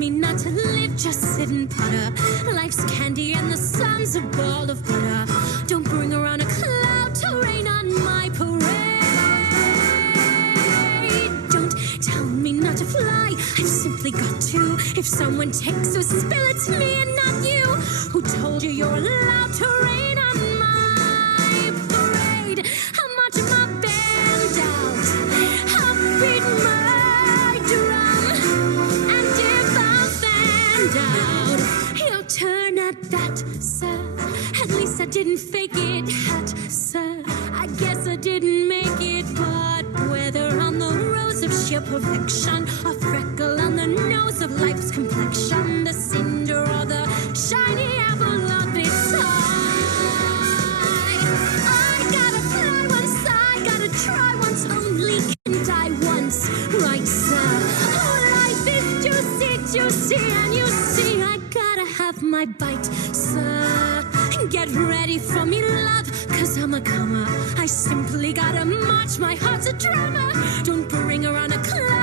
me not to live, just sit and putter. Life's candy and the sun's a ball of butter. Don't bring around a cloud to rain on my parade. Tell me not to fly, I've simply got to. If someone takes a spill, it's me and not you. Who told you you're allowed to rain on my parade? I'm marching my band out, I'll beat my drum. And if I'm fanned out, your turn at that, sir. At least I didn't fake it, hat, sir. I guess I didn't make it, but whether on the rose of sheer perfection, a freckle on the nose of life's complexion, the cinder or the shiny apple of its eye, I gotta fly once, I gotta try once, only can die once, right, sir? Oh, life is juicy, juicy, and you see I gotta have my bite, sir. Get ready for me, love, 'cause I'm a comer. I simply gotta march, my heart's a drummer. Don't bring around a cloud